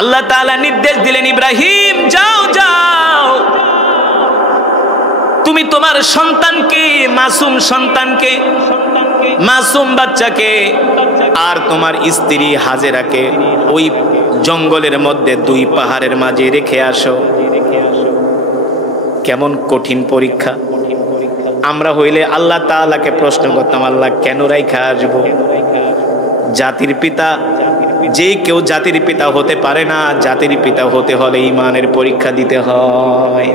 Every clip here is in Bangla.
আল্লাহ তাআলা নির্দেশ দিলেন, ইব্রাহিম যাও যাও, তুমি তোমার সন্তানকে, মাসুম সন্তানকে, মাসুম বাচ্চাকে আর তোমার স্ত্রী হাজেরাকে ওই জঙ্গলের মধ্যে দুই পাহাড়ের মাঝে রেখে আসো। কেমন কঠিন পরীক্ষা! আমরা হইলে আল্লাহ তাআলাকে প্রশ্ন করতাম, আল্লাহ কেন রাইখা আসবো? জাতির পিতা, যে কেউ জাতির পিতা হতে পারে না, জাতির পিতা হতে হলে ঈমানের পরীক্ষা দিতে হয়।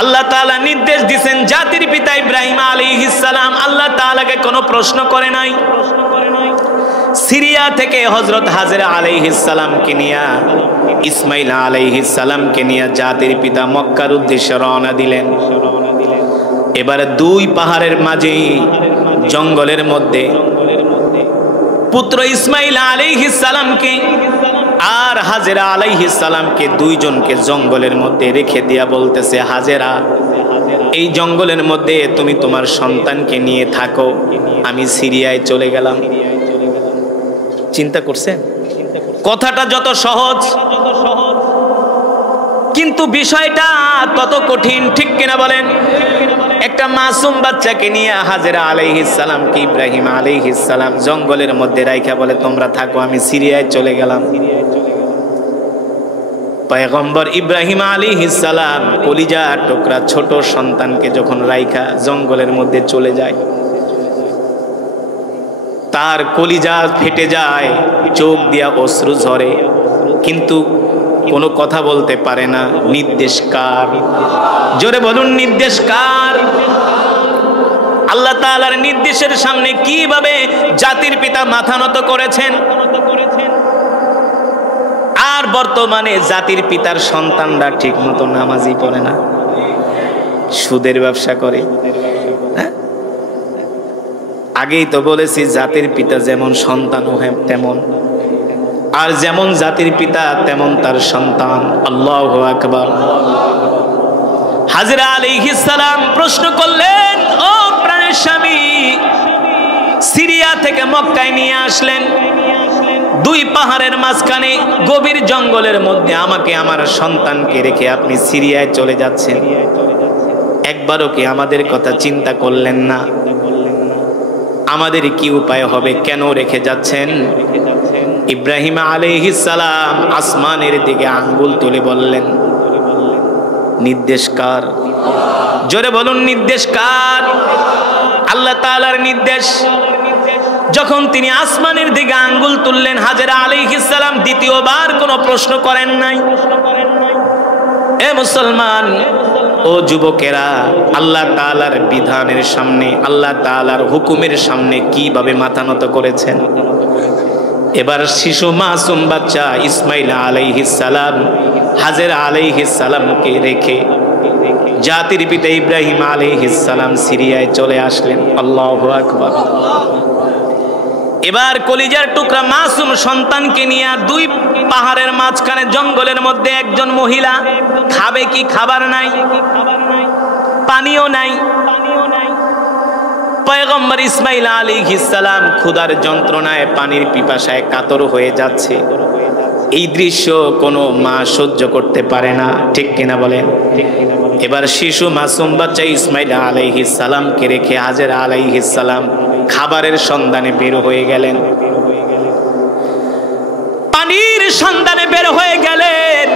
আল্লাহ তাআলা নির্দেশ দিয়েছেন, জাতির পিতা ইব্রাহিম আলাইহিস সালাম আল্লাহ তাআলাকে কোনো প্রশ্ন করে নাই। সিরিয়া থেকে হযরত হাজেরা আলাইহিস সালামকে নিয়ে, ইসমাইল আলাইহিস সালামকে নিয়ে জাতির পিতা মক্কার উদ্দেশ্যে রওনা দিলেন। এবারে দুই পাহাড়ের মাঝে জঙ্গলের মধ্যে পুত্র ইসমাইল আলাইহিস সালামকে আর হাজেরা আলাইহিস সালামকে দুইজনকে জঙ্গলের মধ্যে রেখে দিয়া বলতেছে, হাজেরা এই জঙ্গলের মধ্যে তুমি তোমার সন্তানকে নিয়ে থাকো, আমি সিরিয়ায় চলে গেলাম। চিন্তা করছেন? কথাটা যত সহজ কিন্তু বিষয়টা তত কঠিন, ঠিক কিনা বলেন? একটা মাসুম বাচ্চাকে নিয়ে হাজেরা আলাইহিস সালামকে ইব্রাহিম আলাইহিস সালাম জঙ্গলের মধ্যে রাইখা বলে, তোমরা থাকো, আমি সিরিয়ায় চলে গেলাম। পয়গম্বর ইব্রাহিম আলাইহিস সালাম কলিজার টুকরা ছোট সন্তানকে যখন রাইখা জঙ্গলের মধ্যে চলে যায়, তার কলিজা ফেটে যায়, চোখ দিয়া অশ্রু ঝরে, কিন্তু কোনো কথা বলতে পারে না। নির্দেশ কার? জোরে বলুন, নির্দেশ কার? আল্লাহ তাআলার নির্দেশের সামনে কিভাবে জাতির পিতা মাথা নত করেছেন। আর বর্তমানে জাতির পিতার সন্তানরা ঠিক মতো নামাজই পড়ে না, সুদের ব্যবসা করে। আগেই তো বলেছি, জাতির পিতা যেমন সন্তানও তেমন, আর যেমন জাতির পিতা তেমন তার সন্তান। আল্লাহু আকবার। হাজেরা আলাইহিস সালাম প্রশ্ন করলেন, ও প্রাণের স্বামী, সিরিয়া থেকে মক্কায় নিয়ে আসলেন, দুই পাহাড়ের মাঝখানে গভীর জঙ্গলের মধ্যে আমাকে আমার সন্তানকে রেখে আপনি সিরিয়ায় চলে যাচ্ছেন, একবারও কি আমাদের কথা চিন্তা করলেন না? আমাদের কি উপায় হবে? কেন রেখে যাচ্ছেন? ইব্রাহিম আলাইহিস সালাম আসমানের দিকে আঙ্গুল তুলে বললেন, নির্দেশ কার? জোরে বলুন, নির্দেশ কার? আল্লাহ তাআলার নির্দেশ। যখন তিনি আসমানের দিকে আঙ্গুল তুললেন, হাজেরা আলাইহিস সালাম দ্বিতীয়বার কোনো প্রশ্ন করেন নাই। এ মুসলমান, ও যুবকেরা, আল্লাহ তাআলার বিধানের সামনে, আল্লাহ তাআলার হুকুমের সামনে কিভাবে মাথা নত করেছেন। এবার শিশু মাসুম বাচ্চা ইসমাইল আলাইহিস সালাম হাজেরা আলাইহিস সালামকে রেখে জাতির পিতা ইব্রাহিম আলাইহিস সালাম সিরিয়ায় চলে আসলেন। আল্লাহু আকবার। এবার কলিজার টুকরা মাসুম সন্তানকে নিয়ে দুই পাহাড়ের মাঝখানে জঙ্গলের মধ্যে একজন মহিলা, খাবে কি? খাবার নাই, পানিও নাই। পয়গম্বর ইসমাইল আলাইহিস সালাম ক্ষুধার যন্ত্রণায়, পানির পিপাসায় কাতর হয়ে যাচ্ছে। এই দৃশ্য কোনো মা সহ্য করতে পারে না, ঠিক কিনা বলেন? এবার শিশু মাসুম বাচ্চা ইসমাইল আলাইহিস সালামকে রেখে হাজেরা আলাইহিস সালাম খাবারের সন্ধানে বের হয়ে গেলেন। পানির সন্ধানে বের হয়ে গেলেন।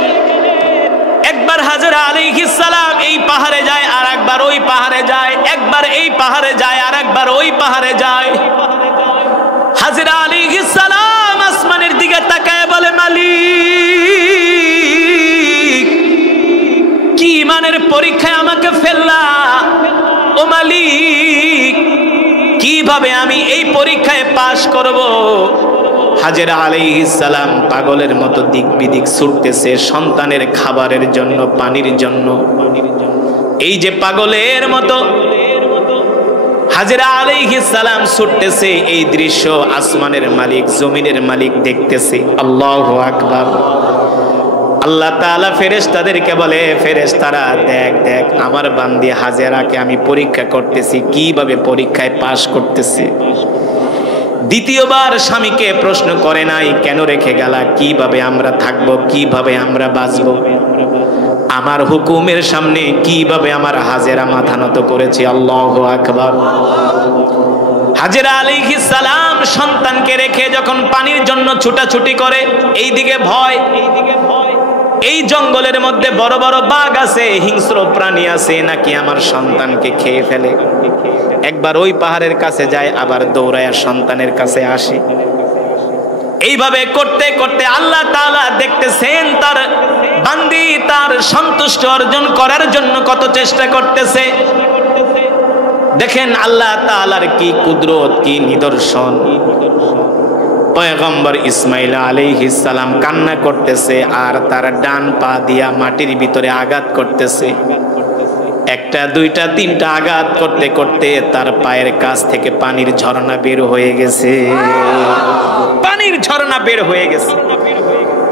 একবার হাজেরা আলাইহিস সালাম এই পাহাড়ে যায়, আর একবার ওই পাহাড়ে যায়, একবার এই পাহাড়ে যায়, আর একবার ওই পাহাড়ে যায়। হাজেরা আলাইহিস সালাম আসমানের দিকে তাকায় বলে, মালিক, কি ইমানের পরীক্ষায় আমাকে ফেললা? ও মালিক, কিভাবে আমি এই পরীক্ষায় পাশ করব? হাজেরা আলাইহিস সালাম পাগলের মতো দিক বিদিক ছুটতেছে সন্তানের খাবারের জন্য, পানির জন্য। এই যে পাগলের মতো হাজেরা আলাইহিস সালাম ছুটতেছে, এই দৃশ্য আসমানের মালিক, জমিনের মালিক দেখতেছে। আল্লাহু আকবার। আল্লাহ তাআলা ফেরেশতাদেরকে বলে, ফেরেশতারা দেখ দেখ, আমার বান্দি হাজেরাকে আমি পরীক্ষা করতেছি, কিভাবে পরীক্ষায় পাশ করতেছে। দ্বিতীয়বার স্বামীকে প্রশ্ন করে নাই, কেন রেখে গেলা, কিভাবে আমরা থাকবো, কিভাবে আমরা বাঁচবো, আমার হুকুমের সামনে কিভাবে আমার হাজেরা মাথা নত করেছে। আল্লাহু আকবার। হাজেরা আলাইহিস সালাম সন্তানকে রেখে যখন পানির জন্য ছুটাছুটি করে, এইদিকে ভয়, এই জঙ্গলের মধ্যে বড় বড় বাঘ আছে, হিংস্র প্রাণী আছে, নাকি আমার সন্তানকে খেয়ে ফেলে। একবার ওই পাহাড়ের কাছে যায়, আবার দৌড়ায় সন্তানের কাছে আসে। এইভাবে করতে করতে আল্লাহ তাআলা দেখতেছেন তার বান্দি তার সন্তুষ্ট অর্জন করার জন্য কত চেষ্টা করতেছে। দেখেন আল্লাহ তাআলার কি কুদরত, কি নিদর্শন। পয়গম্বর ইসমাইল আলাইহিস সালাম কান্না করতেছে আর তার ডান পা দিয়া মাটির ভিতরে আঘাত করতেছে। একটা দুইটা তিনটা আঘাত করতে করতে তার পায়ের কাছ থেকে পানির ঝর্ণা বের হয়ে গেছে, পানির ঝর্ণা বের হয়ে গেছে।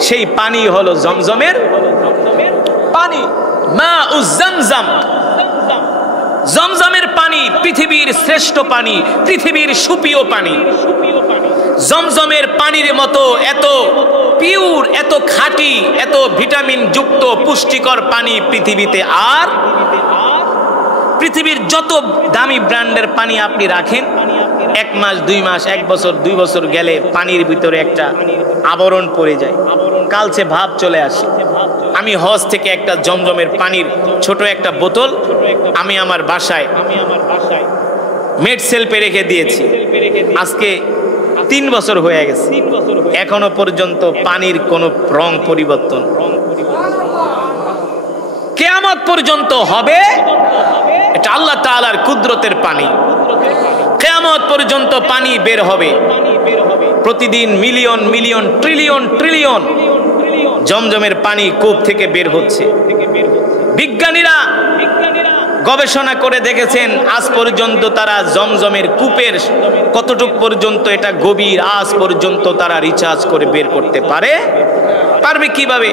সেই পানি হলো জমজমের পানি, মাউজ জামজাম। জমজমের পানি পৃথিবীর শ্রেষ্ঠ পানি, পৃথিবীর সুপ্রিয় পানি। জমজমের পানির মতো এত পিওর, এত খাঁটি, এত ভিটামিন যুক্ত পুষ্টিকর পানি পৃথিবীতে আর পৃথিবীর যত দামি ব্র্যান্ডের পানি আপনি রাখেন, 1 মাস 2 মাস 1 বছর 2 বছর গেলে পানির ভিতরে একটা আবরণ পড়ে যায়, কালচে ভাব চলে আসে। আমি হজ থেকে একটা জমজমের পানির ছোট একটা বোতল আমি আমার বাসায় মেড সেলফে রেখে দিয়েছি। আজকে 3 বছর হয়ে গেছে, এখনো পর্যন্ত পানির কোনো রং পরিবর্তন। কিয়ামত পর্যন্ত হবে, এটা আল্লাহ তাআলার কুদরতের পানি। কিয়ামত পর্যন্ত পানি বের হবে, প্রতিদিন মিলিয়ন মিলিয়ন ট্রিলিয়ন ট্রিলিয়ন জমজমের পানি কূপ থেকে বের হচ্ছে। বিজ্ঞানীরা গবেষণা করে দেখেছেন আজ পর্যন্ত তারা জমজমের কূপের কতটুক পর্যন্ত এটা গভীর, আজ পর্যন্ত তারা রিসার্চ করে বের করতে পারবে কিভাবে,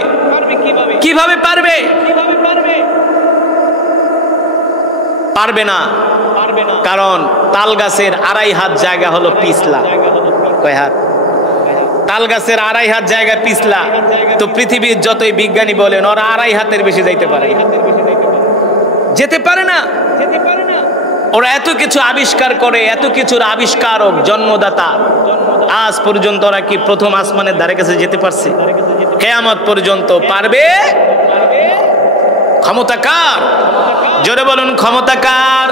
কিভাবে পারবে? পারবে না, কারণ তাল গাছের 2.5 হাত জায়গা হলো পিছলা। কয় হাত? তাল গাছের 2.5 হাত জায়গা পিছলা। তো পৃথিবীর যতই বিজ্ঞানী বলেন ওরা 2.5 হাতের বেশি যাইতে পারে, যেতে পারে না। ওরা এত কিছু আবিষ্কার করে, এত কিছুর আবিষ্কারক, জন্মদাতা, আজ পর্যন্ত ওরা কি প্রথম আসমানের ধারে কাছে যেতে পারছে? কিয়ামত পর্যন্ত পারবে? ক্ষমতা কার? জোরে বলুন, ক্ষমতা কার?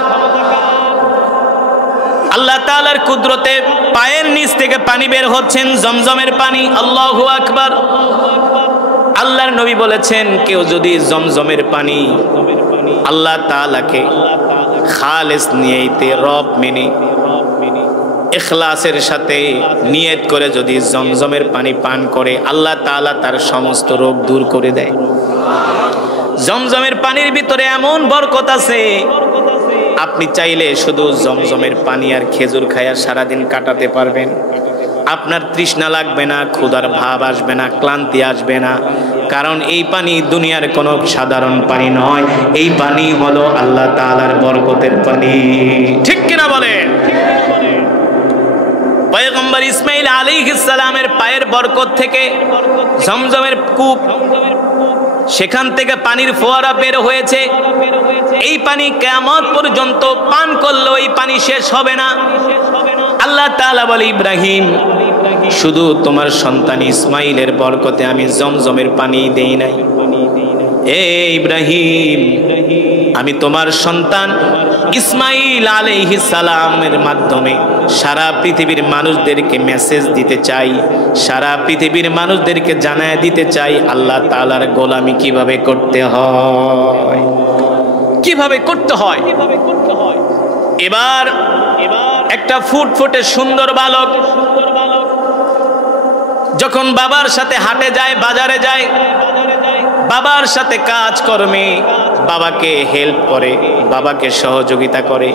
আল্লাহ তাআলার কুদরতে পায়ের নিচ থেকে পানি বের হচ্ছেন, জমজমের পানি। আল্লাহু আকবার। আল্লাহর নবী বলেছেন, কেউ যদি জমজমের পানি আল্লাহ তাআলাকে খালেস নিয়তে রব মেনে ইখলাসের সাথে নিয়ত করে যদি জমজমের পানি পান করে, আল্লাহ তাআলা তার সমস্ত রোগ দূর করে দেয়। জমজমের পানির ভিতরে এমন বরকত আছে, আপনি চাইলে শুধু জমজমের পানি আর খেজুর খায়া সারাদিন কাটাতে পারবেন। আপনার তৃষ্ণা লাগবে না, ক্ষুধার ভাব আসবে না, ক্লান্তি আসবে না। কারণ এই পানি দুনিয়ার কোনো সাধারণ পানি নয়, এই পানি হলো আল্লাহ তাআলার বরকতের পানি। ঠিক কিনা বলেন? পয়গম্বর ইসমাইল আলাইহিস সালামের পায়ের বরকত থেকে জমজমের কূপ, সেখান থেকে পানির ফোয়ারা বের হয়েছে। এই পানি কিয়ামত পর্যন্ত পান করলেও এই পানি শেষ হবে না। আল্লাহ তাআলা বলে, ইব্রাহিম, শুধু তোমার সন্তান ইসমাইলের বরকতে আমি জমজমের পানি দেই নাই। এ ইব্রাহিম, আমি তোমার সন্তান ইসমাইল আলাইহিস সালামের মাধ্যমে সারা পৃথিবীর মানুষদেরকে মেসেজ দিতে চাই, সারা পৃথিবীর মানুষদেরকে জানায় দিতে চাই আল্লাহ তাআলার গোলামি কিভাবে করতে হয়, কিভাবে করতে হয়। এবার একটা ফুটফুটে সুন্দর বালক যখন বাবার সাথে হাটে যায়, বাজারে যায়, বাবার সাথে কাজ কর্মে বাবাকে হেল্প করে, বাবাকে সহযোগিতা করে,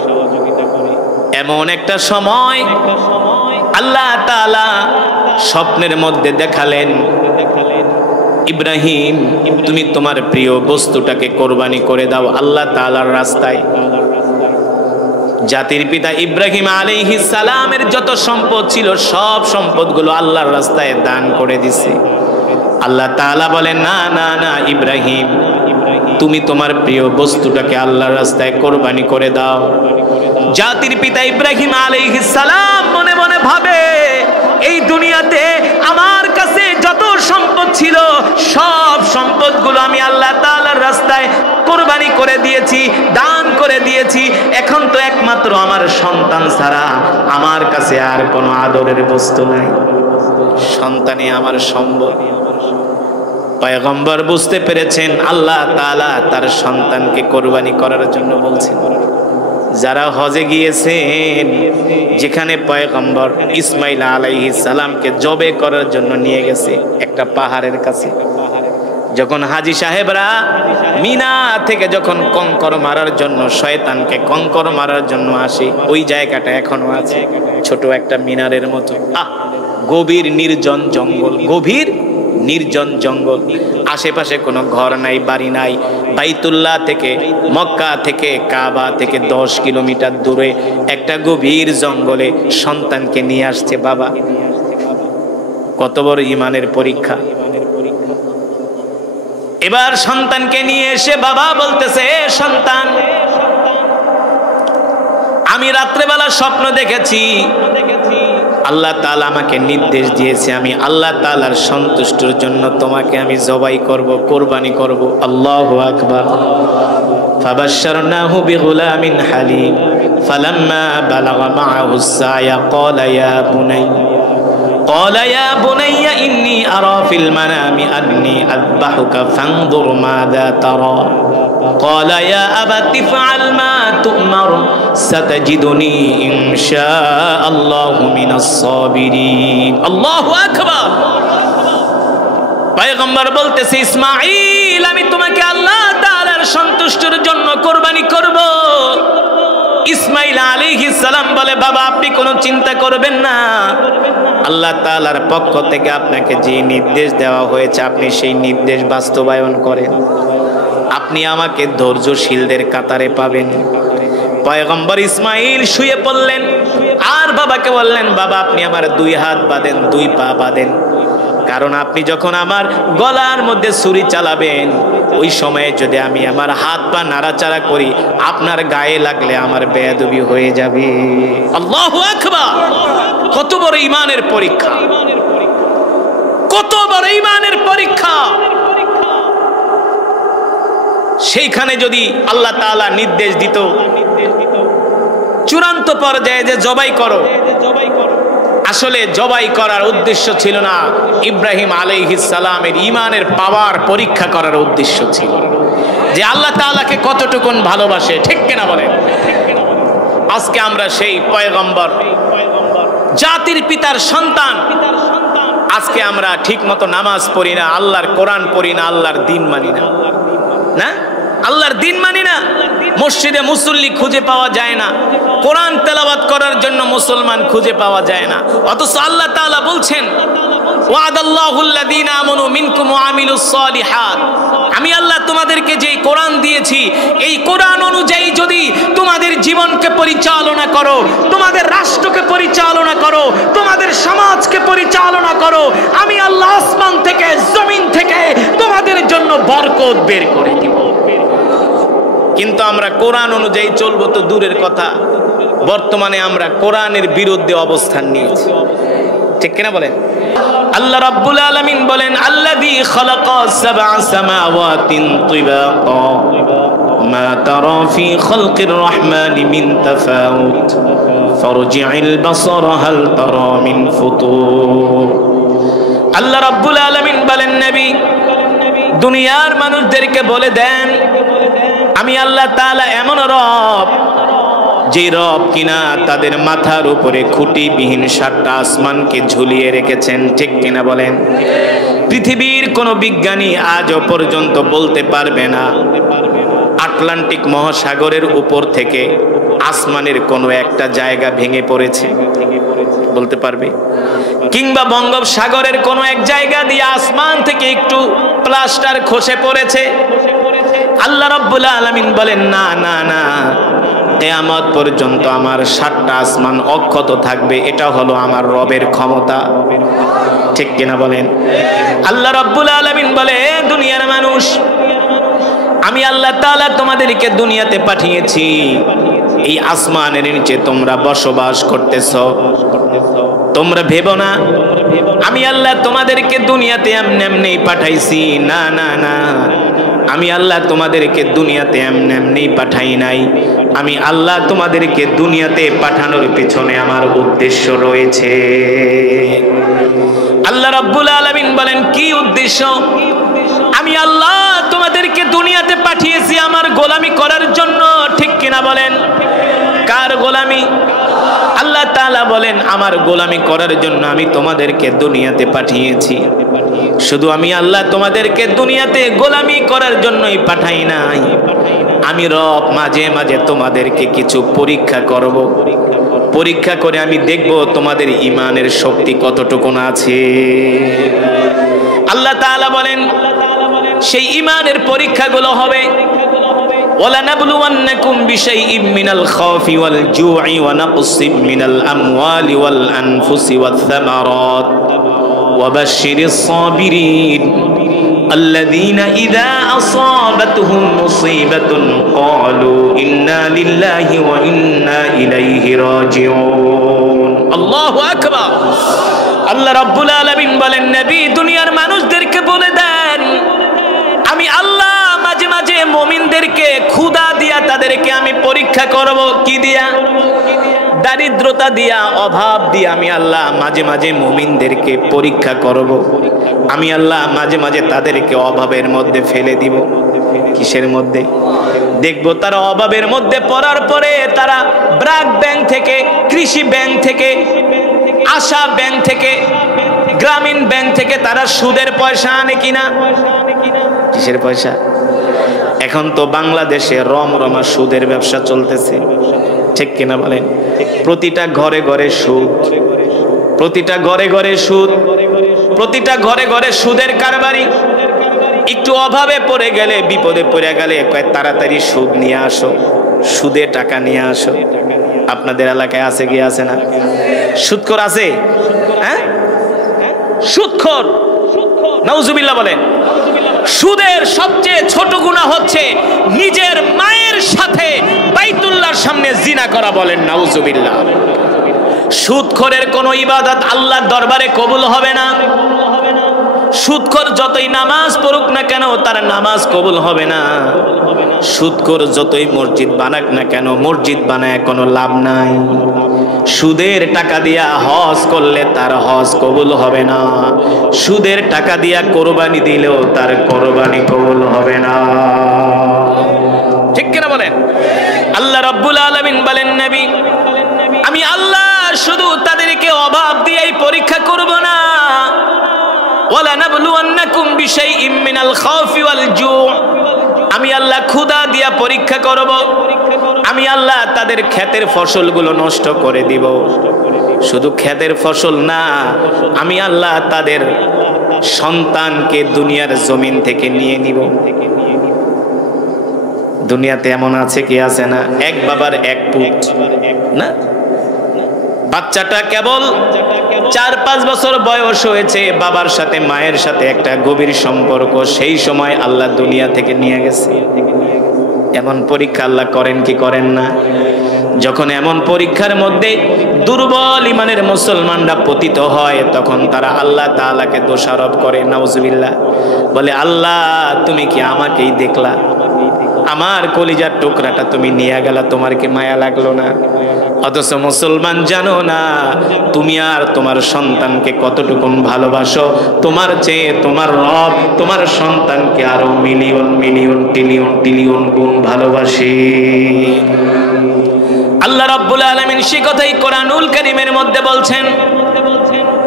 এমন একটা সময় আল্লাহ তাআলা স্বপ্নের মধ্যে দেখালেন, ইব্রাহিম, তুমি তোমার প্রিয় বস্তুটাকে কোরবানি করে দাও আল্লাহ তাআলার রাস্তায়। জাতির পিতা ইব্রাহিম আলাইহিস সালামের যত সম্পদ ছিল সব সম্পদগুলো আল্লাহর রাস্তায় দান করে দিছে। আল্লাহ তাআলা বলেন, না না না ইব্রাহিম, তুমি তোমার প্রিয় বস্তুটাকে আল্লাহর রাস্তায় কোরবানি করে দাও। জাতির পিতা ইব্রাহিম আলাইহিস সালাম মনে মনে ভাবে, এই দুনিয়াতে আমার কাছে যত সম্পদ ছিল সব সম্পদগুলো আমি আল্লাহ তাআলার রাস্তায় কোরবানি করে দিয়েছি, দান করে দিয়েছি। এখন তো একমাত্র আমার সন্তান ছাড়া আমার কাছে আর কোনো আদরের বস্তু নাই। সন্তানই আমার সম্পদ। পয়গম্বর বুঝতে পেরেছেন আল্লাহ তাআলা তার সন্তানকে কোরবানি করার জন্য বলছেন। যারা হজে গিয়েছেন, যেখানে পয়গম্বর ইসমাইল আলাইহিস সালামকে জবে করার জন্য নিয়ে গেছে একটা পাহাড়ের কাছে, যখন হাজী সাহেবরা মিনা থেকে যখন কঙ্কর মারার জন্য, শয়তানকে কঙ্কর মারার জন্য আসে, ওই জায়গাটা এখনো আছে, ছোট একটা মিনারের মতো। গভীর নির্জন জঙ্গল, গভীর নির্জন জঙ্গল, আশেপাশে কোনো ঘর নাই, বাড়ি নাই। বাইতুল্লাহ থেকে, মক্কা থেকে, কাবা থেকে 10 কিলোমিটার দূরে একটা গভীর জঙ্গলে সন্তানকে নিয়ে আসছে বাবা। কত বড় ইমানের পরীক্ষা। এবার সন্তানকে নিয়ে এসে বাবা বলতেছে, সন্তান, আমি রাত্রেবেলা স্বপ্ন দেখেছি, আল্লাহ তাআলা আমাকে নির্দেশ দিয়েছে আমি আল্লাহ তাআলার সন্তুষ্টির জন্য তোমাকে আমি জবাই করব, কোরবানি করব। আল্লাহু আকবার। ফাবাশশারনাহু বিগুলামিন হালিম ফালাম্মা বালাগা মাআহু সায়া ক্বালা ইয়া বুনাইয়া ইন্নী আরা ফিল মানামি আন্নী আযবাহুকা ফানজুর মাযা তারা قال يا أبت افعل ما تؤمر ستجدني إن شاء الله من الصابرين الله أكبر পয়গম্বর বলতেছে, ইসমাঈল, আমি তোমাকে আল্লাহ তাআলার সন্তুষ্টির জন্য কোরবানি করব। ইসমাঈল আলাইহিস সালাম বলে, বাবা আপনি কোনো চিন্তা করবেন না, আল্লাহ তাআলার পক্ষ থেকে আপনাকে যে নির্দেশ দেওয়া হয়েছে আপনি সেই নির্দেশ বাস্তবায়ন করেন, আপনি আমাকে ধৈর্যশীলদের কাতারে পাবেন। পয়গম্বর ইসমাঈল শুয়ে পড়লেন আর বাবাকে বললেন, বাবা আপনি আমার 2 হাত বাঁধেন, 2 পা বাঁধেন, কারণ আপনি যখন আমার গলার মধ্যে ছুরি চালাবেন ওই সময়ে যদি আমি আমার হাত পা নাড়াচাড়া করি আপনার গায়ে লাগলে আমার বেয়াদবি হয়ে যাবে। আল্লাহু আকবার। কত বড় ঈমানের পরীক্ষা, কত বড় ঈমানের পরীক্ষা। সেইখানে যদি আল্লাহ তাআলা নির্দেশ দিত চূড়ান্ত পর্যায়ে যে জবাই করো, আসলে জবাই করার উদ্দেশ্য ছিল না, ইব্রাহিম আলাইহিস সালামের ঈমানের পাওয়ার পরীক্ষা করার উদ্দেশ্য ছিল যে আল্লাহ তাআলাকে কতটুকুন ভালোবাসে। ঠিক কিনা বলেন? আজকে আমরা সেই পয়গম্বর, জাতির পিতার সন্তান, আজকে আমরা ঠিক মতো নামাজ পড়ি না, আল্লাহর কোরআন পড়ি না, আল্লাহর দ্বীন মানি না, না আল্লাহর দ্বীন মানি না। মসজিদে মুসল্লি খুঁজে পাওয়া যায় না, কোরআন তেলাওয়াত করার জন্য মুসলমান খুঁজে পাওয়া যায় না, অথচ আল্লাহ তাআলা বলছেন ওয়াদাল্লাহুল্লাযীনা আমানু মিনকুম ওয়া আমিলুস সালিহাত, আমি আল্লাহ তোমাদেরকে যে কোরআন দিয়েছি এই কোরআন অনুযায়ী যদি তোমাদের জীবনকে পরিচালনা করো, তোমাদের রাষ্ট্রকে পরিচালনা করো, তোমাদের সমাজকে পরিচালনা করো, আমি আল্লাহ আসমান থেকে জমিন থেকে তোমাদের জন্য বরকত বের করে দিব। কিন্তু আমরা কোরআন অনুযায়ী চলবো তো দূরের কথা, বর্তমানে আমরা কোরআনের বিরুদ্ধে অবস্থান নিয়েছি। ঠিক কিনা বলেন? আল্লাহ রাব্বুল আলামিন বলেন, আল্লাযী খালাকা সাবআ সামাওয়াতিন তিবাকা মা তারা ফি খালকির রহমানি মিন তাফাউত ফারজি'ল বাসারা হাল তারা মিন ফুতুর। আল্লাহ রাব্বুল আলামিন বলেন, নবী দুনিয়ার মানুষদেরকে বলে দেন আমি আল্লাহ তাআলা এমন রব যে রব কিনা তাদের মাথার উপরে খুঁটিবিহীন 7টা আসমানকে ঝুলিয়ে রেখেছেন। ঠিক কিনা বলেন? পৃথিবীর কোন বিজ্ঞানী আজও পর্যন্ত বলতে পারবে না আটলান্টিক মহাসাগরের উপর থেকে আসমানের কোনো একটা জায়গা ভেঙে পড়েছে, বলতে পারবে? কিংবা বঙ্গোপসাগরের কোনো এক জায়গা দিয়ে আসমান থেকে একটু প্লাস্টার খসে পড়েছে? আল্লাহ রাব্বুল আলামিন বলেন, না না না, কিয়ামত পর্যন্ত আমার 7টা আসমান অক্ষত থাকবে, এটা হলো আমার রবের ক্ষমতা। ঠিক কিনা বলেন? আল্লাহ রাব্বুল আলামিন বলে, দুনিয়ার মানুষ, আমি আল্লাহ তাআলা তোমাদেরকে দুনিয়াতে পাঠিয়েছি, এই আসমানের নিচে তোমরা বসবাস করতেছ। তোমরা ভেবো না আমি আল্লাহ তোমাদেরকে দুনিয়াতে এমনি এমনি পাঠাইছি। না না না, আমি আল্লাহ তোমাদেরকে দুনিয়াতে এমনি এমনি পাঠাই নাই। আমি আল্লাহ তোমাদেরকে দুনিয়াতে পাঠানোর পেছনে আমার উদ্দেশ্য রয়েছে। আল্লাহ রাব্বুল আলামিন বলেন, কি উদ্দেশ্য? আমি আল্লাহ তোমাদেরকে দুনিয়াতে পাঠিয়েছি আমার গোলামি করার জন্য। ঠিক কিনা বলেন? কার গোলামি? আল্লাহ তাআলা বলেন, আমার গোলামি করার জন্য আমি তোমাদেরকে দুনিয়াতে পাঠিয়েছি। শুধু আমি আল্লাহ তোমাদেরকে দুনিয়াতে গোলামি করার জন্যই পাঠাই নাই, আমি রব মাঝে মাঝে তোমাদেরকে কিছু পরীক্ষা করব। পরীক্ষা করে আমি দেখব তোমাদের ঈমানের শক্তি কতটুকু আছে। আল্লাহ তাআলা বলেন, সেই ঈমানের পরীক্ষাগুলো হবে, وَلَنَبْلُوَنَّكُمْ بِشَيْءٍ مِّنَ الْخَوْفِ وَالْجُوعِ وَنَقْصٍ مِّنَ الْأَمْوَالِ وَالْأَنفُسِ وَالثَّمَرَاتِ وَبَشِّرِ الصَّابِرِينَ الَّذِينَ إِذَا أَصَابَتْهُم مُّصِيبَةٌ قَالُوا إِنَّا لِلَّهِ وَإِنَّا إِلَيْهِ راجعون। আল্লাহু আকবার। আল্লাহ রাব্বুল আলামিন বলেন, নবী দুনিয়ার মানুষদেরকে বলে দেন, আমি আল্লাহ মাঝে মাঝে মুমিনদেরকে ক্ষুধা দিয়া তাদেরকে আমি পরীক্ষা করব। কি দিয়া? দারিদ্রতা দিয়া, অভাব দিয়া আমি আল্লাহ মাঝে মাঝে মুমিনদেরকে পরীক্ষা করব। আমি আল্লাহ মাঝে মাঝে তাদেরকে অভাবের মধ্যে ফেলে দিব। কিসের মধ্যে? দেখবো তারা অভাবের মধ্যে পড়ার পরে তারা ব্র্যাক ব্যাংক থেকে, কৃষি ব্যাংক থেকে, আশা ব্যাংক থেকে, গ্রামীণ ব্যাংক থেকে তারা সুদের পয়সা আনে কিনা? কিসের পয়সা? এখন তো বাংলাদেশে রমরমা সুদের ব্যবসা চলতেছে। ঠিক কিনা বলেন? প্রতিটা ঘরে ঘরে সুদ, প্রতিটা ঘরে ঘরে সুদ, প্রতিটা ঘরে ঘরে সুদের কারবারি। একটু অভাবে পড়ে গেলে, বিপদে পড়ে গেলে কয় তাড়াতাড়ি সুদ নিয়ে আসো, সুদে টাকা নিয়ে আসো। আপনাদের এলাকায় আছে কি আছে না? সুদখোর আছে? হ্যাঁ, সুদখোর। নাউজুবিল্লাহ বলেন। সুদের সবচেয়ে ছোট গুনাহ হচ্ছে নিজের মায়ের সাথে বাইতুল্লাহর সামনে জিনা করা। বলেন নাউজুবিল্লাহ। সুদখোরের কোনো ইবাদত আল্লাহর দরবারে কবুল হবে না। সুদখোর যতই নামাজ পড়ুক না কেন তার নামাজ কবুল হবে না। সুদখোর যতই মসজিদ বানাক না কেন মসজিদ বানায় কোনো লাভ নাই। সুদের টাকা দিয়া হজ করলে তার হজ কবুল হবে না। সুদের টাকা দিয়া কোরবানি দিলেও তার কোরবানি কবুল হবে না। ঠিক কিনা বলেন? আল্লাহ রাব্বুল আলামিন বলেন, নবী আমি আল্লাহ শুধু তাদেরকে অভাব দিয়েই পরীক্ষা করব না। وَلَنَبْلُوَنَّكُمْ بِشَيْءٍ مِّنَ الْخَوْفِ وَالْجُوعِ আমি আল্লাহ ক্ষুধা দিয়া পরীক্ষা করব। আমি আল্লাহ তাদের ক্ষেতের ফসলগুলো নষ্ট করে দিব। শুধু ক্ষেতের ফসল না, আমি আল্লাহ তাদের সন্তানকে দুনিয়ার জমিন থেকে নিয়ে নিব। দুনিয়াতে এমন আছে কি আছে না? এক বাবার এক পুত না, বাচ্চাটা কেবল 4-5 বছর বয়স হয়েছে, বাবার সাথে মায়ের সাথে একটা গভীর সম্পর্ক, সেই সময় আল্লাহ দুনিয়া থেকে নিয়ে গেছে। এমন পরীক্ষা আল্লাহ করেন কি করেন না? যখন এমন পরীক্ষার মধ্যে দুর্বল ইমানের মুসলমানরা পতিত হয়, তখন তারা আল্লাহ তাআলাকে দোষারোপ করে। নাউজুবিল্লাহ। বলে, আল্লাহ তুমি কি আমাকেই দেখলা? আমার কলিজার টুকরাটা তুমি নিয়ে গেলা, তোমার কি মায়া লাগলো না? অথচ মুসলমান জানো না তুমি আর তোমার সন্তানকে কতটুকুন ভালোবাসো। তোমার চেয়ে তোমার রব তোমার সন্তানকে আরো মিলিয়ন মিলিয়ন ট্রিলিয়ন ট্রিলিয়ন গুণ ভালোবাসে। আল্লাহ রাব্বুল আলামিন সে কথাই কোরআনুল কারীমের মধ্যে বলছেন,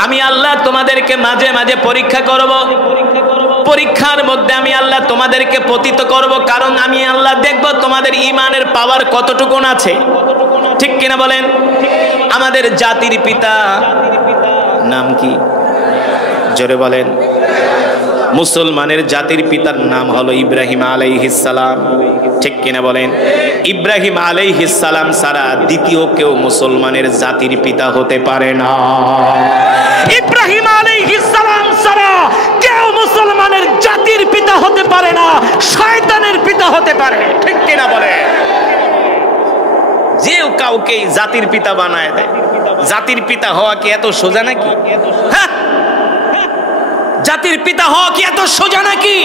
আমি আল্লাহ তোমাদেরকে মাঝে মাঝে পরীক্ষা করব। পরীক্ষার মধ্যে আমি আল্লাহ তোমাদেরকে পতিত করব, কারণ আমি আল্লাহ দেখব তোমাদের ঈমানের পাওয়ার কতটুকুন আছে। ঠিক কিনা বলেন? আমাদের জাতির পিতা নাম কি? জোরে বলেন। মুসলমানের জাতির পিতার নাম হলো ইব্রাহিম আলাইহিস সালাম। ঠিক কিনা বলেন? ইব্রাহিম আলাইহিস সালাম ছাড়া দ্বিতীয় কেউ মুসলমানের জাতির পিতা হতে পারে না। ইব্রাহিম আলাইহিস সালাম ছাড়া কেউ মুসলমানের জাতির পিতা হতে পারে না, শয়তানের পিতা হতে পারে। ঠিক কিনা বলে? যে কাউকে জাতির পিতা বানায় দেয়। জাতির পিতা হওয়া কি এত সোজা নাকি? হ্যাঁ, জাতির পিতা হওয়া কি এত সোজা নাকি?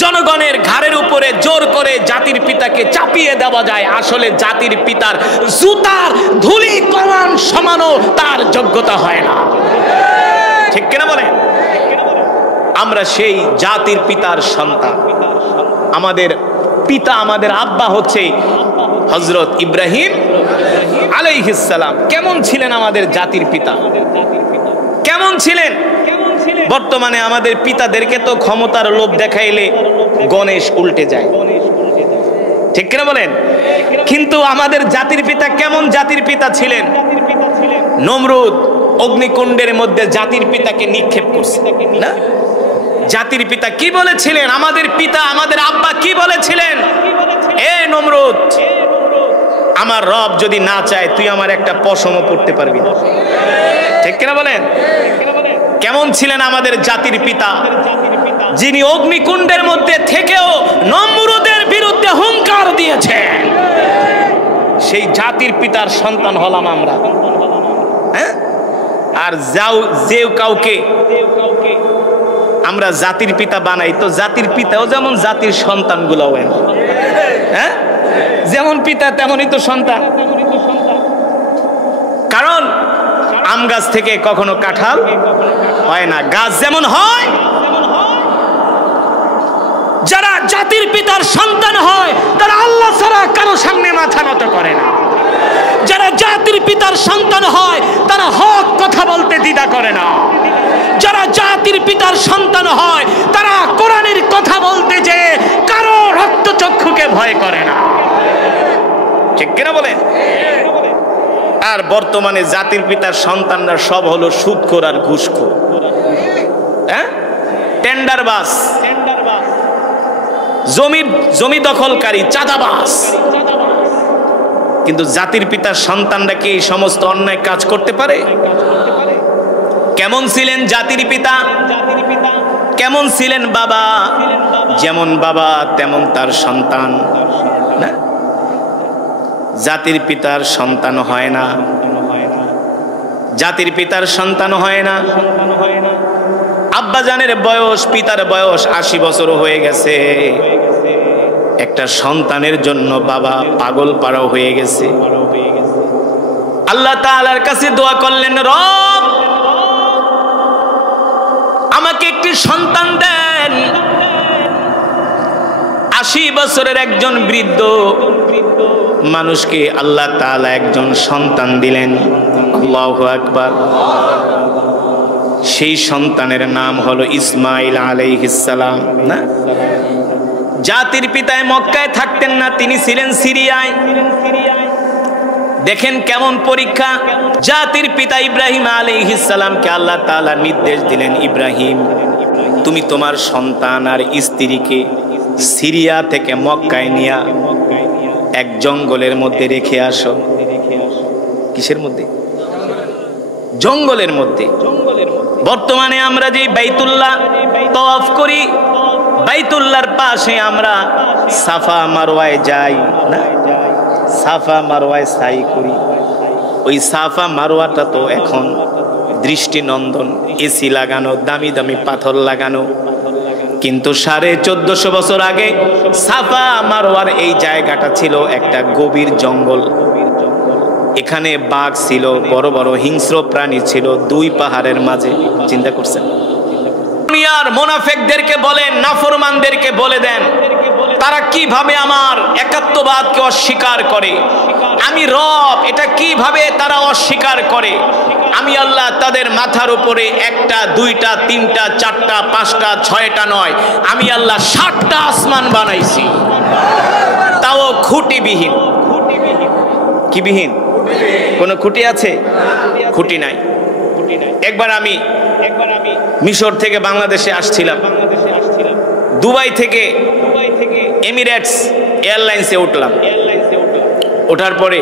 জনগণের ঘাড়ের উপরে জোর করে জাতির পিতাকে চাপিয়ে দেওয়া যায়। আসলে জাতির পিতার জুতার ধুলি কমান সমানো তার যোগ্যতা হয় না। ঠিক কিনা বলে? আমরা সেই জাতির পিতার সন্তান। আমাদের পিতা, আমাদের আব্বা হচ্ছে হযরত ইব্রাহিম আলাইহিস সালাম। কেমন ছিলেন আমাদের জাতির পিতা? কেমন ছিলেন? বর্তমানে আমাদের পিতাদেরকে তো ক্ষমতার লোভ দেখাইলে গণেশ উল্টে যায়। ঠিক কিনা বলেন? কিন্তু আমাদের জাতির পিতা কেমন জাতির পিতা ছিলেন? নমরুদ অগ্নিকুণ্ডের মধ্যে জাতির পিতাকে নিক্ষেপ করছে না? জাতির পিতা কি বলেছিলেন? আমাদের পিতা, আমাদের আব্বা কি বলেছিলেন? এ নমরুদ, আমার রব যদি না চায় তুই আমার একটা পশমও পড়তে পারবি না। ঠিক কিনা বলেন? কেমন ছিলেন আমাদের জাতির পিতা, যিনি অগ্নিকুণ্ডের মধ্যে থেকেও নমরুদের বিরুদ্ধে হুঙ্কার দিয়েছেন। সেই জাতির পিতার সন্তান হলাম আমরা। হ্যাঁ, আর যে কাউকে আমরা জাতির পিতা বানাই, তো জাতির পিতাও যেমন জাতির সন্তানগুলো, হ্যাঁ, যেমন পিতা তেমনই তো সন্তান। কারণ আম গাছ থেকে কখনো কাঁঠাল হয় না। গাছ যেমন হয়, যারা জাতির পিতার সন্তান হয় তারা আল্লাহ ছাড়া কারো সামনে মাথা নত করে না। যারা জাতির পিতার সন্তান হয় তারা হক কথা বলতে দ্বিধা করে না। যারা জাতির পিতার সন্তান হয় তারা কোরআনের কথা বলতে যে কারো রক্তচক্ষুকে ভয় করে না। ঠিক কিনা বলেন? আর বর্তমানে জাতির পিতার সন্তানরা সব হলো সুদখোর আর ঘুষখোর, হ্যাঁ, টেন্ডারবাজ, জমি দখলকারী, চাঁদাবাজ। কিন্তু জাতির পিতার সন্তানরা কি এই সমস্ত অন্যায় কাজ করতে পারে? কেমন ছিলেন জাতির পিতা? কেমন ছিলেন বাবা? যেমন বাবা তেমন তার সন্তান না? জাতির পিতার সন্তান হয় না, জাতির পিতার সন্তান হয় না। আব্বাজানের বয়স, পিতার বয়স 80 বছর হয়ে গেছে, একটা সন্তানের জন্য বাবা পাগল পাড়া হয়ে গেছে। আল্লাহ তাআলার কাছে দোয়া করলেন, রব আমাকে একটি সন্তান দেন। 80 বছরের একজন বৃদ্ধ মানুষকে আল্লাহ তাআলা একজন সন্তান দিলেন। আল্লাহু আকবার। সেই সন্তানের নাম হলো ইসমাইল আলাইহিস সালাম না? জাতির পিতায় মক্কায় থাকতেন না, তিনি ছিলেন সিরিয়ায়। দেখেন কেমন পরীক্ষা। জাতির পিতা ইব্রাহিম আলাইহিস সালামকে আল্লাহ তাআলা নির্দেশ দিলেন, ইব্রাহিম তুমি তোমার সন্তান আর স্ত্রীকে সিরিয়া থেকে মক্কায় নিয়ে এক জঙ্গলের মধ্যে রেখে আসো। কিসের মধ্যে? জঙ্গলের মধ্যে। বর্তমানে আমরা যে বাইতুল্লাহ তওয়াফ করি, বাইতুল্লাহর পাশে আমরা সাফা মারওয়ায় যাই না? সাফা মারওয়ায় সাই করি। ওই সাফা মারওয়াটা তো এখন দৃষ্টিনন্দন, এসি লাগানো, দামি দামি পাথর লাগানো। কিন্তু 1450 বছর আগে সাফা মারওয়ার এই জায়গাটা ছিল একটা গভীর জঙ্গল। এখানে বাঘ ছিল, বড় বড় হিংস্র প্রাণী ছিল দুই পাহাড়ের মাঝে। চিন্তা করছেন? দুনিয়ার মুনাফিকদেরকে বলেন, নাফরমানদেরকে বলে দেন তারা কিভাবে আমার একাত্মবাদকে অস্বীকার করে, আমি রব এটা কিভাবে তারা অস্বীকার করে। আমি আল্লাহ তাদের মাথার উপরে 1টা 2টা 3টা 4টা 5টা 6টা নয়, আমি আল্লাহ 7টা আসমান বানাইছি, তাও খুঁটিবিহীন। কি বিহীন? কোন খুঁটি আছে? খুঁটি নাই। একবার আমি মিশর থেকে বাংলাদেশে আসছিলাম, দুবাই থেকে এমিরেটস এয়ারলাইন্সে উঠলাম। ওঠার পরে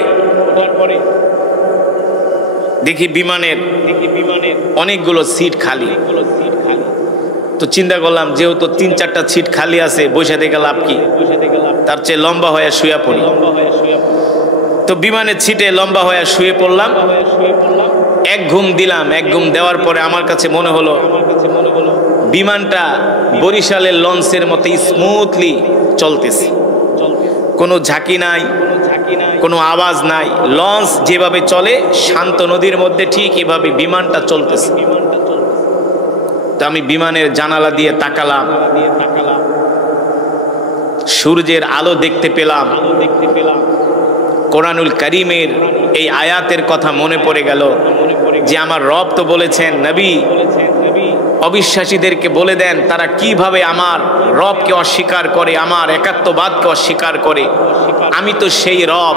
দেখি বিমানের অনেকগুলো সিট খালি। তো চিন্তা করলাম যেহেতু 3-4টা সিট খালি আছে, বসে থেকে লাভ কি, তার চেয়ে লম্বা হয়ে শুয়ে পড়ি। তো বিমানের সিটে লম্বা হয়ে শুয়ে পড়লাম, এক ঘুম দিলাম। এক ঘুম দেওয়ার পরে আমার কাছে মনে হলো বিমানটা বরিশালের লঞ্চের মতো স্মুথলি চলতেছে, কোনো ঝাঁকি নাই, কোনো আওয়াজ নাই। লঞ্চ যেভাবে চলে শান্ত নদীর মধ্যে, ঠিক এভাবে বিমানটা চলতেছে। তো আমি বিমানের জানালা দিয়ে তাকালাম, সূর্যের আলো দেখতে পেলাম। কোরআনুল কারীমের এই আয়াতের কথা মনে পড়ে গেল যে আমার রব তো বলেছেন, নবী অবিশ্বাসীদেরকে বলে দেন তারা কিভাবে আমার রবকে অস্বীকার করে, আমার একাত্মবাদকে অস্বীকার করে। আমি তো সেই রব,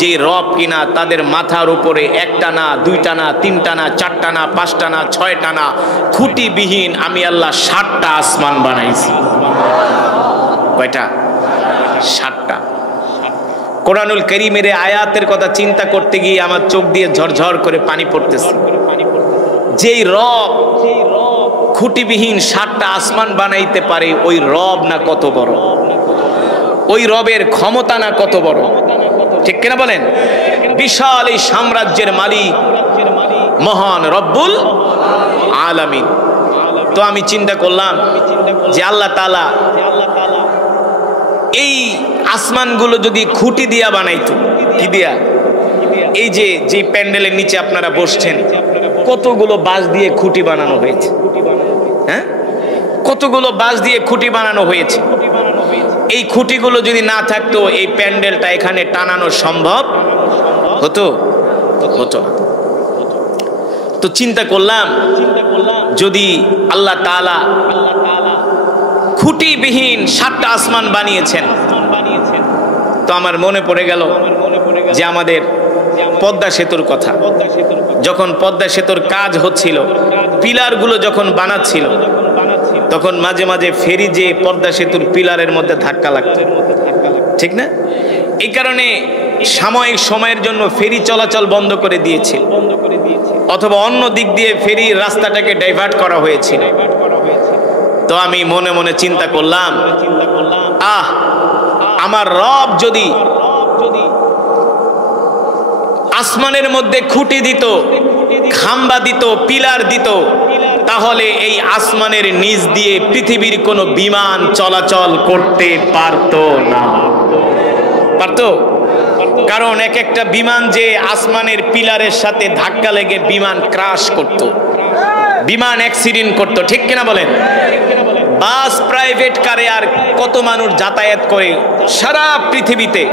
যে রব কিনা তাদের মাথার উপরে 1টা না, 2টা না, 3টা না, 4টা না, 5টা না, 6টা না, খুঁটিবিহীন আমি আল্লাহ 7টা আসমান বানাইছি। কয়টা? 7টা। কোরআনুল কারীমের আয়াতের কথা চিন্তা করতে গিয়ে আমার চোখ দিয়ে ঝরঝর করে পানি পড়তেছে। যেই রব খুঁটিবিহীন 7টা আসমান বানাইতে পারে, ওই রব না কত বড়, ওই রবের ক্ষমতা না কত বড়, ঠিক কিনা বলেন? বিশাল এই সাম্রাজ্যের মালিক মহান রব্বুল আলামিন। তো আমি চিন্তা করলাম যে আল্লাহ তাআলা এই আসমানগুলো যদি খুঁটি দিয়া বানাইতো, কি দিয়া? এই যে প্যান্ডেলের নিচে আপনারা বসছেন, কতগুলো বাঁশ দিয়ে খুঁটি বানানো হয়েছে, হ্যাঁ? কতগুলো বাঁশ দিয়ে খুঁটি বানানো হয়েছে। এই খুঁটিগুলো যদি না থাকতো এই প্যান্ডেলটা এখানে টানানো সম্ভব হতো? হতো না। তো চিন্তা করলাম যদি আল্লাহ তাআলা খুঁটিবিহীন 7টা আসমান বানিয়েছেন, তো আমার মনে পড়ে গেল যে আমাদের পদ্মা সেতুর কথা। যখন পদ্মা সেতুর কাজ হচ্ছিল, পিলারগুলো যখন বানাচ্ছিল, তখন মাঝে মাঝে ফেরি যে পদ্মা সেতুর পিলারের মধ্যে ধাক্কা লাগতো, ঠিক না? এই কারণে সাময়িক সময়ের জন্য ফেরি চলাচল বন্ধ করে দিয়েছে, অথবা অন্য দিক দিয়ে ফেরির রাস্তাটাকে ডাইভার্ট করা হয়েছিল। তো আমি মনে মনে চিন্তা করলাম, আমার রব যদি আসমানের মধ্যে খুঁটি দিত, খাম্বা দিত, পিলার দিত, তাহলে এই আসমানের নিচ দিয়ে পৃথিবীর কোনো বিমান চলাচল করতে পারতো না। পারতো? কারণ এক একটা বিমান যে আসমানের পিলারের সাথে ধাক্কা লেগে বিমান ক্রাশ করত, বিমান অ্যাক্সিডেন্ট করত, ঠিক কিনা বলেন? বাস, প্রাইভেট কারে আর কত মানুষ যাতায়াত করে সারা পৃথিবীতে।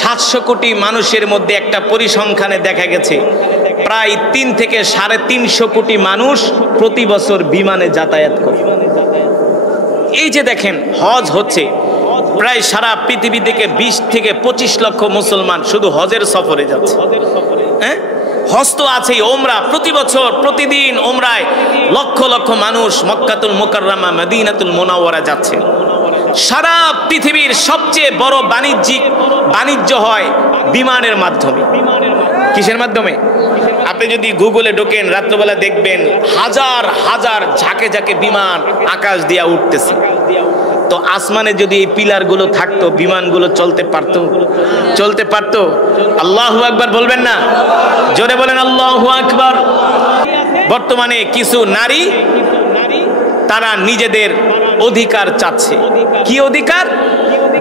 700 কোটি মানুষের মধ্যে একটা পরিসংখ্যানে দেখা গেছে প্রায় 3 থেকে 350 কোটি মানুষ প্রতি বছর বিমানে যাতায়াত করে। এই যে দেখেন হজ হচ্ছে, প্রায় সারা পৃথিবী থেকে 20 থেকে 25 লক্ষ মুসলমান শুধু হজের সফরে যাচ্ছে। হ্যাঁ, হজ তো আছেই, ওমরা প্রতি বছর প্রতিদিন ওমরায় লক্ষ লক্ষ মানুষ মক্কাতুল মুকাররমা, মদিনাতুল মুনাওয়ারা যাচ্ছে। সারা পৃথিবীর সবচেয়ে বড় বাণিজ্য হয় বিমানের মাধ্যমে। কিসের মাধ্যমে? আপনি যদি গুগলে ঢোকেন রাত্রবেলা দেখবেন হাজার হাজার ঝাঁকে ঝাঁকে বিমান আকাশ দিয়া উঠতেছে। তো আসমানে যদি এই পিলারগুলো থাকতো, বিমানগুলো চলতে পারতো? চলতে পারতো? আল্লাহু আকবার বলবেন না? জোরে বলেন আল্লাহু আকবার। বর্তমানে কিছু নারী তারা নিজেদের অধিকার চাচ্ছে। কি অধিকার?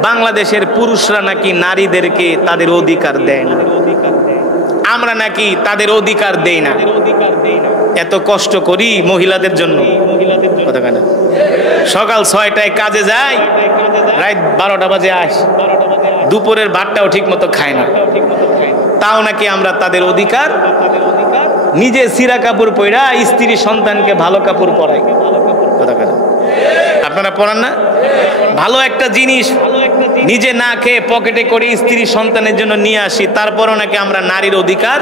বাংলাদেশের পুরুষরা নাকি নারীদেরকে তাদের অধিকার দেয় না, আমরা নাকি তাদের অধিকার দেই না। এত কষ্ট করি মহিলাদের জন্য, সকাল 6টায় কাজে যায়, রাত 12টা বাজে আসে, দুপুরের ভাতটাও ঠিক মতো খায় না, তাও নাকি আমরা তাদের অধিকার। নিজে ছিঁড়া কাপড় পরা স্ত্রী সন্তানকে ভালো কাপড় পরাই। আপনারা পড়ান না? ভালো একটা জিনিস নিজে না খেয়ে পকেটে করে স্ত্রী সন্তানের জন্য নিয়ে আসি, তারপরও নাকি আমরা নারীর অধিকার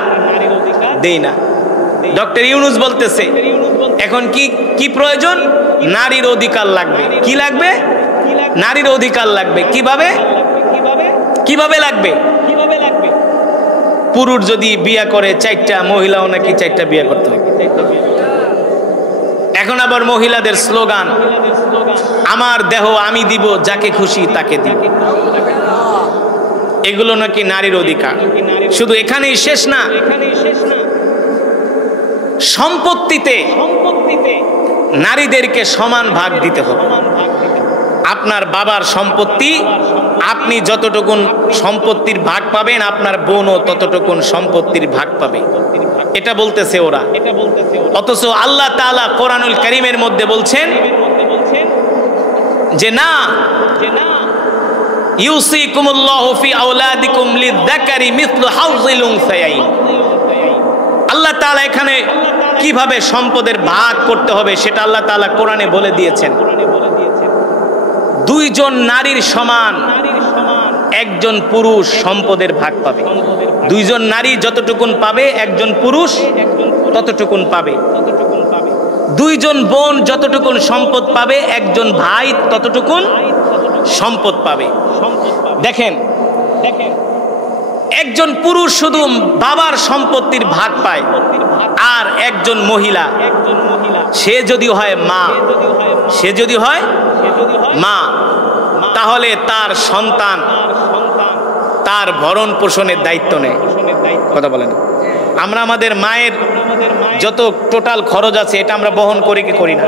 দেই না। ডক্টর ইউনূস বলতেছে এখন কি প্রয়োজন? নারীর অধিকার লাগবে। কি লাগবে? নারীর অধিকার লাগবে। কিভাবে লাগবে? পুরুষ যদি বিয়ে করে 4টা, মহিলাও নাকি 4টা বিয়ে করতে হবে। এখন আবার মহিলাদের স্লোগান, আমার দেহ আমি দিব, যাকে খুশি তাকে দিব। এগুলো নাকি নারীর অধিকার। শুধু এখানেই শেষ না, সম্পত্তিতে নারীদেরকে সমান ভাগ দিতে হবে। আপনার বাবার সম্পত্তি আপনি যতটুকুন সম্পত্তির ভাগ পাবেন, আপনার বোনও ততটুকুন সম্পত্তির ভাগ পাবে। এটা বলতেছে ওরা। অথচ আল্লাহ তাআলা কোরআনুল কারীমের মধ্যে বলছেন যে না, ইউসিকুমুল্লাহু ফি আওলাদিকুম লিয-যাকারি মিসলু হাযযিল উনসায়াইন। আল্লাহ তাআলা এখানে কিভাবে সম্পদের ভাগ করতে হবে সেটা আল্লাহ তাআলা কোরআনে বলে দিয়েছেন। দুইজন নারীর সমান একজন পুরুষ সম্পদের ভাগ পাবে। দুইজন নারী যতটুকুন পাবে একজন পুরুষ ততটুকুন পাবে। দুইজন বোন যতটুকুন সম্পদ পাবে একজন ভাই ততটুকুন সম্পদ পাবে। দেখেন, একজন পুরুষ শুধু বাবার সম্পত্তির ভাগ পায়, আর একজন মহিলা সে যদি হয় মা, তাহলে তার সন্তান তার ভরণ পোষণের দায়িত্ব নেয়। কথা বলেন, আমরা আমাদের মায়ের যত টোটাল খরচ আছে এটা আমরা বহন করি কি করি না?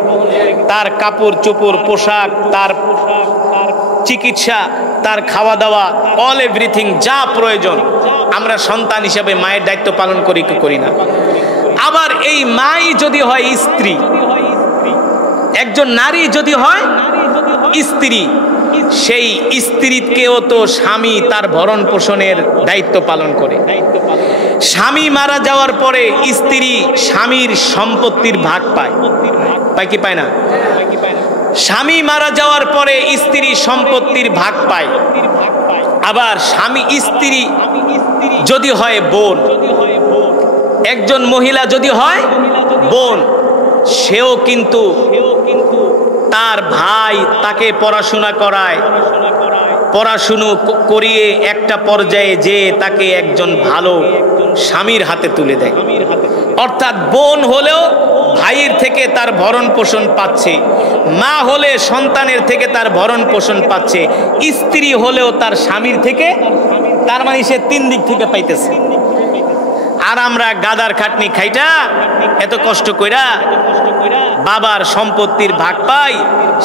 তার কাপড় চোপড়, পোশাক, তার চিকিৎসা, তার খাওয়া দাওয়া, অল এভরিথিং যা প্রয়োজন আমরা সন্তান হিসেবে মায়ের দায়িত্ব পালন করি কি করি না? আবার এই মাই যদি হয় স্ত্রী, একজন নারী যদি হয় স্ত্রী, সেই স্ত্রীকেও তো স্বামী তার ভরণ পোষণের দায়িত্ব পালন করে। স্বামী মারা যাওয়ার পরে স্ত্রী স্বামীর সম্পত্তির ভাগ পায় কি পায় না? স্বামী মারা যাওয়ার পরে স্ত্রী সম্পত্তির ভাগ পায়। আবার স্বামী স্ত্রী যদি হয় বোন, একজন মহিলা যদি হয় বোন, সেও কিন্তু তার ভাই তাকে পড়াশোনা করায়, পড়াশুনো করিয়ে একটা পর্যায়ে যে তাকে একজন ভালো স্বামীর হাতে তুলে দেয়। অর্থাৎ বোন হলেও ভাইয়ের থেকে তার ভরণ পোষণ পাচ্ছে, মা হলে সন্তানের থেকে তার ভরণ পোষণ পাচ্ছে, স্ত্রী হলেও তার স্বামীর থেকে, তার মানে সে 3 দিক থেকে পাইতেছে। আর আমরা গাদার খাটনি খাইটা এত কষ্ট কইরা বাবার সম্পত্তির ভাগ পাই,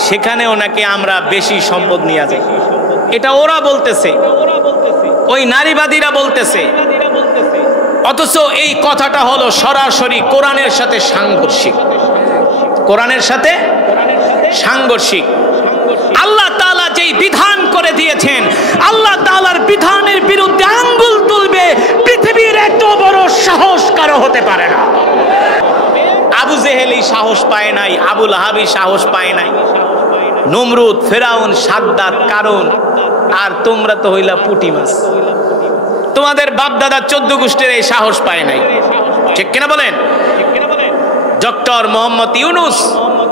সেখানেও নাকি আমরা বেশি সম্পদ নিয়ে যাই। এটা ওরা বলতেছে, ওই নারীবাদীরা বলতেছে। অথচ এই কথাটা হলো সরাসরি কোরআনের সাথে সাংঘর্ষিক। কোরআনের সাথে সাংঘর্ষিক। আল্লাহ তাআলা যেই বিধান করে দিয়েছেন, আল্লাহ তাআলার বিধানের বিরুদ্ধে আঙ্গুল তুলবে পৃথিবীর এত বড় সাহস কারো হতে পারে না। আবু জেহেল এই সাহস পায় নাই, আবু লাহাবই সাহস পায় নাই, নমরুদ, ফেরাউন, সাদ্দাত, কারুন, আর তোমরা তো হইলা পুঁটি মাছ। তোমাদের বাপ দাদা 14 গোষ্ঠীর এই সাহস পায় নাই। ঠিক কিনা বলেন? ডক্টর মোহাম্মদ ইউনূস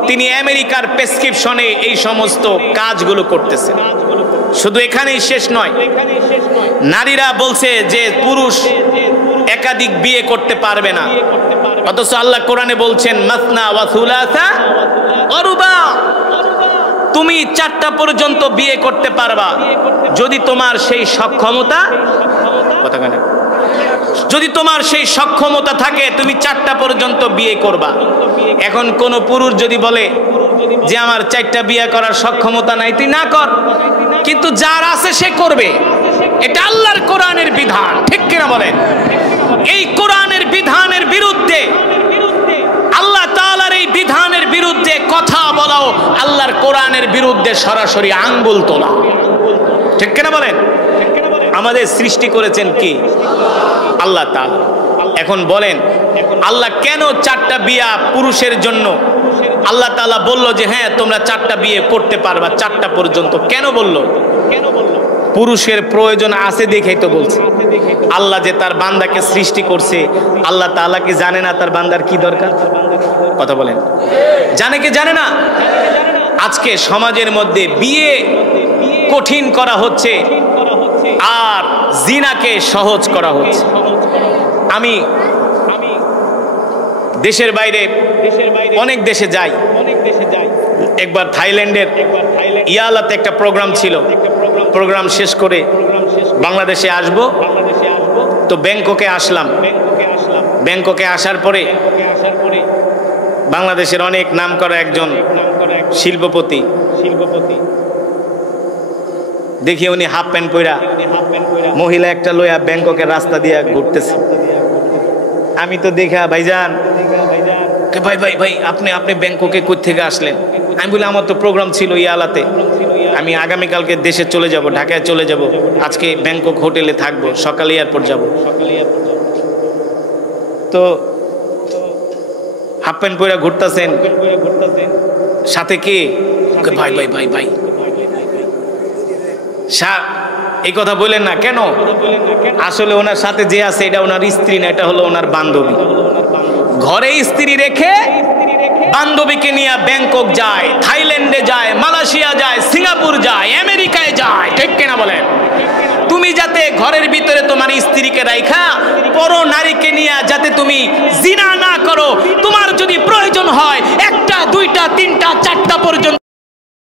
তিনি আমেরিকার প্রেসক্রিপশনে এই সমস্ত কাজগুলো করতেছেন। শুধু এখানেই শেষ নয়, নারীরা বলছে যে পুরুষ একাধিক বিয়ে করতে পারবে না, অথচ আল্লাহ কোরআনে বলছেন মাসনা ওয়া সুলাসা ওয়া রুবা, তুমি 4টা পর্যন্ত বিয়ে করতে পারবা যদি তোমার সেই সক্ষমতা, যদি তোমার সেই সক্ষমতা থাকে তুমি 4টা পর্যন্ত বিয়ে করবা। এখন কোন পুরুষ যদি বলে যে আমার 4টা বিয়ে করার সক্ষমতা নাই, তুই না কর, কিন্তু যার আছে সে করবে। এটা আল্লাহর কোরআনের বিধান। ঠিক কিনা বলেন? এই কোরআনের বিধানের বিরুদ্ধে, আল্লাহ তাআলার এই বিধানের বিরুদ্ধে কথা বলাও আল্লাহর কোরআনের বিরুদ্ধে সরাসরি আঙ্গুল তোলা। ঠিক কিনা বলেন? আমাদের সৃষ্টি করেছেন কি? আল্লাহ তাআলা। এখন বলেন আল্লাহ কেন 4টা বিয়ে পুরুষের জন্য আল্লাহ তাআলা বললো যে হ্যাঁ তোমরা 4টা বিয়ে করতে পারবা 4টা পর্যন্ত? কেন বললো? পুরুষের প্রয়োজন আছে দেখেই তো বলছে। আল্লাহ যে তার বান্দাকে সৃষ্টি করছে, আল্লাহ তাআলা কি জানে না তার বান্দার কি দরকার? কথা বলেন, জানে কি জানে না? আজকে সমাজের মধ্যে বিয়ে কঠিন করা হচ্ছে আর জিনাকে সহজ করা হচ্ছে। আমি দেশের বাইরে অনেক দেশে যাই। একবার থাইল্যান্ডের ইয়ালাতে একটা প্রোগ্রাম ছিল, প্রোগ্রাম শেষ করে বাংলাদেশে আসব, তো ব্যাংককে আসলাম। ব্যাংককে আসার পরে বাংলাদেশের অনেক নামকরা একজন শিল্পপতি দেখি উনি হাফ প্যান্ট পরা মহিলা একটা লইয়া ব্যাংককের রাস্তা দিয়ে ঘুরতেছে। আমি তো দেখা, ভাইজান, ভাই ভাই ভাই আপনি আপনি ব্যাংককে কই থেকে আসলেন? আমি বলি আমার তো প্রোগ্রাম ছিল ইয়ালাতে, আমি আগামীকালকে দেশে চলে যাব, ঢাকায় চলে যাব, আজকে ব্যাংকক হোটেলে থাকবো, সকালে এয়ারপোর্ট যাব। তো হাফ প্যান্ট পরে ঘুরতেছেন, সাথে কে? ভাই ভাই ভাই ভাই এই কথা বলেন না কেন? আসলে ওনার সাথে যে আছে এটা ওনার স্ত্রী না, এটা হলো ওনার বান্ধবী। ঘরে স্ত্রী রেখে বান্ধবীকে নিয়ে ব্যাংকক যায়, থাইল্যান্ডে যায়, মালয়েশিয়া যায়, সিঙ্গাপুর যায়, আমেরিকায় যায়, ঠিক কিনা বলেন? তুমি যাতে ঘরের ভিতরে তোমার স্ত্রীকে রাখা পর নারীকে নিয়ে যাতে তুমি জিনা না করো, তোমার যদি প্রয়োজন হয় 1টা 2টা 3টা 4টা পর্যন্ত